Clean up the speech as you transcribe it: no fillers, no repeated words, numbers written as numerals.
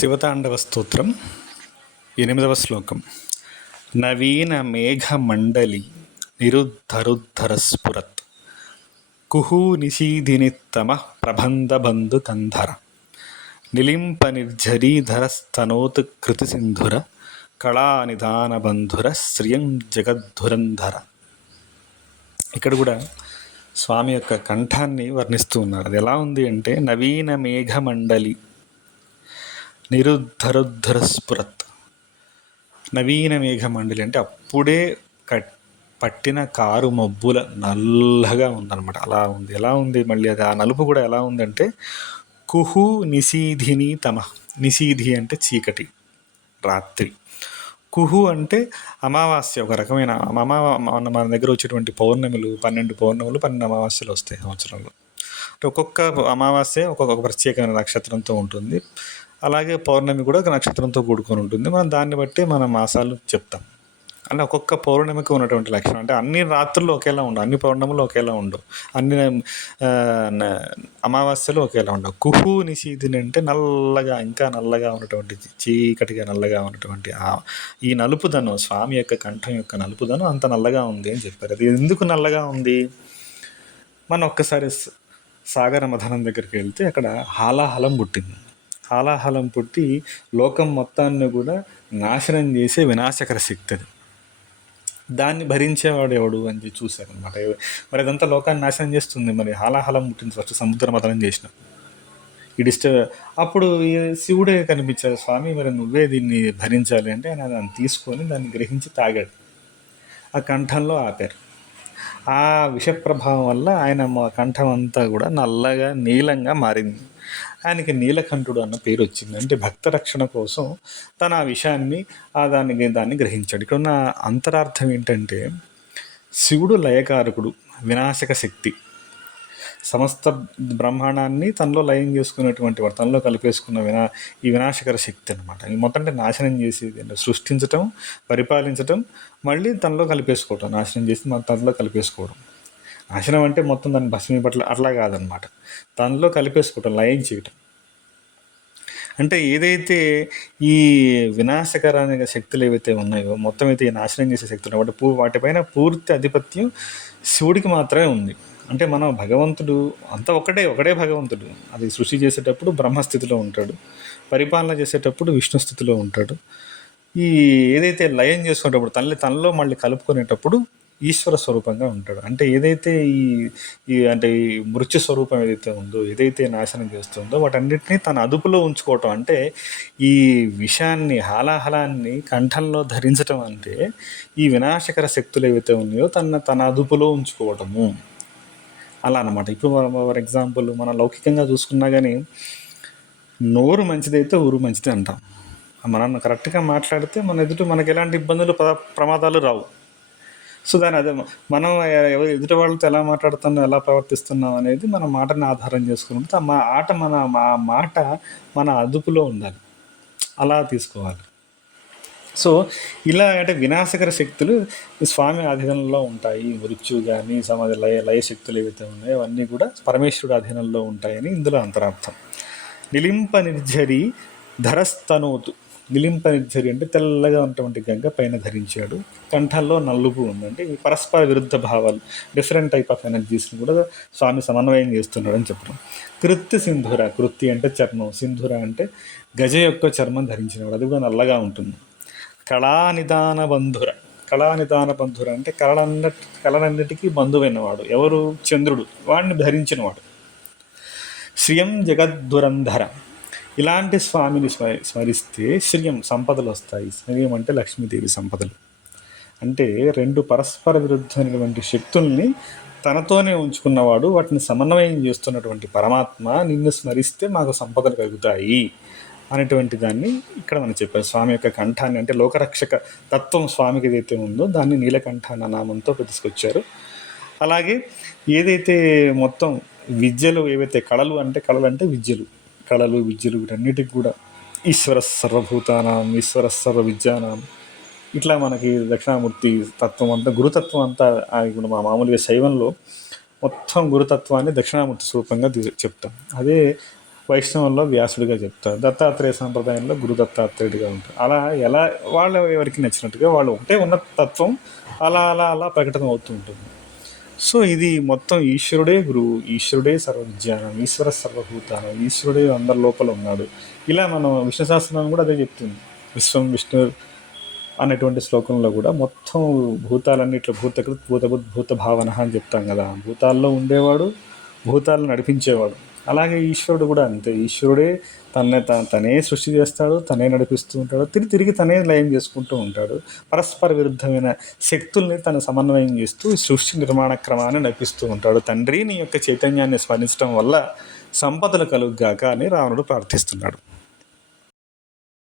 శివతాండవ స్తోత్రం 8వ శ్లోకం. నవీన మేఘమండలి నిరుద్ధరుద్ధర స్ఫురత్ కుహూ నిశీధినిత్తమ ప్రబంధబంధు కంధర నిలింప నిర్ఝరీధరస్తనోత్ కృతి సింధుర కళానిధాన బంధుర శ్రియం జగద్ధురంధర. ఇక్కడ కూడా స్వామి యొక్క కంఠాన్ని వర్ణిస్తూ ఉన్నారు. అది ఎలా ఉంది అంటే, నవీన మేఘమండలి నిరుద్ధరుద్ధర స్ఫురత్. నవీన మేఘమండలి అంటే అప్పుడే పట్టిన కారు మబ్బుల నల్లగా ఉందన్నమాట. అలా ఉంది. ఎలా ఉంది మళ్ళీ అది, ఆ నలుపు కూడా ఎలా ఉందంటే, కుహు నిశీధిని తమ. నిశీధి అంటే చీకటి, రాత్రి. కుహు అంటే అమావాస్య, ఒక రకమైన మన దగ్గర వచ్చేటువంటి పౌర్ణమిలు 12 పౌర్ణములు 12 అమావాస్యలు వస్తాయి సంవత్సరంలో. అంటే ఒక్కొక్క అమావాస్య ఒక్కొక్క ప్రత్యేకమైన నక్షత్రంతో ఉంటుంది. అలాగే పౌర్ణమి కూడా ఒక నక్షత్రంతో కూడుకొని ఉంటుంది. మనం దాన్ని బట్టి మన మాసాలు చెప్తాం. అలా ఒక్కొక్క పౌర్ణమికి ఉన్నటువంటి లక్షణం. అంటే అన్ని రాత్రులు ఒకేలా ఉండవు, అన్ని పౌర్ణములు ఒకేలా ఉండవు, అన్ని అమావాస్యలు ఒకేలా ఉండవు. కుహు నిశీధిని అంటే నల్లగా, ఇంకా నల్లగా ఉన్నటువంటి, చీకటిగా నల్లగా ఉన్నటువంటి ఈ నలుపుదనం, స్వామి యొక్క కంఠం యొక్క నలుపుదనం అంత నల్లగా ఉంది అని చెప్పారు. అది ఎందుకు నల్లగా ఉంది? మనం ఒక్కసారి సాగర మథనం దగ్గరికి వెళ్తే అక్కడ హాలాహలం పుట్టింది. హాలాహలం పుట్టి లోకం మొత్తాన్ని కూడా నాశనం చేసే వినాశకర శక్తి అది. దాన్ని భరించేవాడు ఎవడు అని చూశారనమాట. మరి అదంతా లోకాన్ని నాశనం చేస్తుంది. మరి హాలాహలం పుట్టింది ఫస్ట్ సముద్ర మథనం చేసిన అప్పుడు శివుడే కనిపించాడు. స్వామి మరి నువ్వే దీన్ని భరించాలి అంటే ఆయన దాన్ని తీసుకొని దాన్ని గ్రహించి తాగాడు. ఆ కంఠంలో ఆపారు. ఆ విషప్రభావం వల్ల ఆయన కంఠం అంతా కూడా నల్లగా నీలంగా మారింది. ఆయనకి నీలకంఠుడు అన్న పేరు వచ్చింది. అంటే భక్త రక్షణ కోసం తన ఆ విషయాన్ని దాన్ని గ్రహించాడు. ఇక్కడ ఉన్న అంతరార్థం ఏంటంటే, శివుడు లయకారకుడు, వినాశక శక్తి, సమస్త బ్రహ్మాండాన్ని తనలో లయం చేసుకునేటువంటి వాడు, తనలో కలిపేసుకున్న ఈ వినాశకర శక్తి అనమాట. ఈ మొత్తం అంటే నాశనం చేసేది, సృష్టించటం, పరిపాలించటం, మళ్ళీ తనలో కలిపేసుకోవటం, నాశనం చేసి తనలో కలిపేసుకోవడం. నాశనం అంటే మొత్తం దాన్ని భస్మీపట్ల అట్లా కాదనమాట. తనలో కలిపేసుకోవటం, లయం చేయటం. అంటే ఏదైతే ఈ వినాశకరమైన శక్తులు ఏవైతే ఉన్నాయో, మొత్తం అయితే ఈ నాశనం చేసే శక్తులు వాటిపైన పూర్తి ఆధిపత్యం శివుడికి మాత్రమే ఉంది. అంటే మనం భగవంతుడు అంతా ఒకడే భగవంతుడు. అది సృష్టి చేసేటప్పుడు బ్రహ్మస్థితిలో ఉంటాడు, పరిపాలన చేసేటప్పుడు విష్ణు స్థితిలో ఉంటాడు. ఈ ఏదైతే లయం చేసుకునేటప్పుడు తనలో మళ్ళీ కలుపుకునేటప్పుడు ఈశ్వర స్వరూపంగా ఉంటాడు. అంటే ఏదైతే అంటే ఈ మృత్యు స్వరూపం ఏదైతే ఉందో, ఏదైతే నాశనం చేస్తుందో వాటన్నిటినీ తన అదుపులో ఉంచుకోవటం. అంటే ఈ విషాన్ని, హాలాహలాన్ని కంఠంలో ధరించటం అంటే ఈ వినాశకర శక్తులు ఏవైతే ఉన్నాయో తన అదుపులో ఉంచుకోవటము, అలా అన్నమాట. ఇప్పుడు ఫర్ ఎగ్జాంపుల్ మనం లౌకికంగా చూసుకున్నా కానీ, నోరు మంచిదైతే ఊరు మంచిది అంటాం. మనం కరెక్ట్గా మాట్లాడితే మన ఎదుటి మనకి ఎలాంటి ఇబ్బందులు ప్రమాదాలు రావు. సో అదే మనం ఎదుటి వాళ్ళతో ఎలా మాట్లాడుతున్నాం, ఎలా ప్రవర్తిస్తున్నాం అనేది మన మాటని ఆధారం చేసుకుంటే ఆ మాట మన అదుపులో ఉండాలి, అలా తీసుకోవాలి. సో ఇలా అంటే వినాశకర శక్తులు స్వామి అధీనంలో ఉంటాయి. మృత్యు కానీ సమాజ లయ శక్తులు ఏవైతే ఉన్నాయో అవన్నీ కూడా పరమేశ్వరుడు అధీనంలో ఉంటాయని ఇందులో అంతరార్థం. నిలింప నిర్ఝరి ధరస్తనోతు. నిలింప నిర్ఝరి అంటే తెల్లగా ఉన్నటువంటి గంగ పైన ధరించాడు. కంఠంలో నలుపు ఉందంటే ఈ పరస్పర విరుద్ధ భావాలు, డిఫరెంట్ టైప్ ఆఫ్ ఎనర్జీస్ని కూడా స్వామి సమన్వయం చేస్తున్నాడు అని చెప్పడం. కృత్తి సింధుర. కృత్తి అంటే చర్మం, సింధుర అంటే గజ యొక్క చర్మం ధరించినవాడు, అది కూడా నల్లగా ఉంటుంది. కళానిధాన బంధుర. కళానిధాన బంధుర అంటే కళలన్నిటికీ బంధువైనవాడు ఎవరు? చంద్రుడు. వాడిని ధరించినవాడు. శ్రియం జగద్ధురంధర. ఇలాంటి స్వామిని స్మరిస్తే శ్రియం, సంపదలు వస్తాయి. శ్రియం అంటే లక్ష్మీదేవి సంపదలు. అంటే రెండు పరస్పర విరుద్ధమైనటువంటి శక్తుల్ని తనతోనే ఉంచుకున్నవాడు, వాటిని సమన్వయం చేస్తున్నటువంటి పరమాత్మ నిన్ను స్మరిస్తే మాకు సంపదలు కలుగుతాయి అనేటువంటి దాన్ని ఇక్కడ మనం చెప్పారు. స్వామి యొక్క కంఠాన్ని, అంటే లోకరక్షక తత్వం స్వామికి ఏదైతే ఉందో దాన్ని నీలకంఠ అన్న నామంతో తీసుకొచ్చారు. అలాగే ఏదైతే మొత్తం విద్యలు ఏవైతే కళలు అంటే విద్యలు వీటన్నిటికి కూడా ఈశ్వర సర్వభూతానాం, ఈశ్వర సర్వ విద్యానాం, ఇట్లా మనకి దక్షిణామూర్తి తత్వం అంతా, గురుతత్వం అంతా ఇప్పుడు మా మామూలుగా శైవంలో మొత్తం గురుతత్వాన్ని దక్షిణామూర్తి స్వరూపంగా చెప్తాం. అదే వైష్ణవంలో వ్యాసుడిగా చెప్తారు, దత్తాత్రేయ సాంప్రదాయంలో గురు దత్తాత్రేయుడిగా ఉంటారు. అలా ఎలా వాళ్ళ ఎవరికి నచ్చినట్టుగా వాళ్ళు ఒకటే ఉన్న తత్వం అలా అలా అలా ప్రకటన అవుతూ ఉంటుంది. సో ఇది మొత్తం ఈశ్వరుడే గురువు, ఈశ్వరుడే సర్వవిజ్ఞానం, ఈశ్వర సర్వభూతానం, ఈశ్వరుడే అందరి లోపల ఉన్నాడు. ఇలా మనం విష్ణు సహస్రనామం కూడా అదే చెప్తుంది. విశ్వం విష్ణు అనేటువంటి శ్లోకంలో కూడా మొత్తం భూతాలన్నిట్లో భూతకృత్ భూతబుద్ధ్ భూత భావన అని చెప్తాం కదా. భూతాల్లో ఉండేవాడు, భూతాలను నడిపించేవాడు. అలాగే ఈశ్వరుడు కూడా అంతే. ఈశ్వరుడే తనే సృష్టి చేస్తాడు, తనే నడిపిస్తూ ఉంటాడు, తిరిగి తనే లయం చేసుకుంటూ ఉంటాడు. పరస్పర విరుద్ధమైన శక్తుల్ని తన సమన్వయం చేస్తూ సృష్టి నిర్మాణ క్రమాన్ని నడిపిస్తూ ఉంటాడు. తండ్రి నీ యొక్క చైతన్యాన్ని స్మరించడం వల్ల సంపదలు కలుగ్గాక అని రావణుడు ప్రార్థిస్తున్నాడు.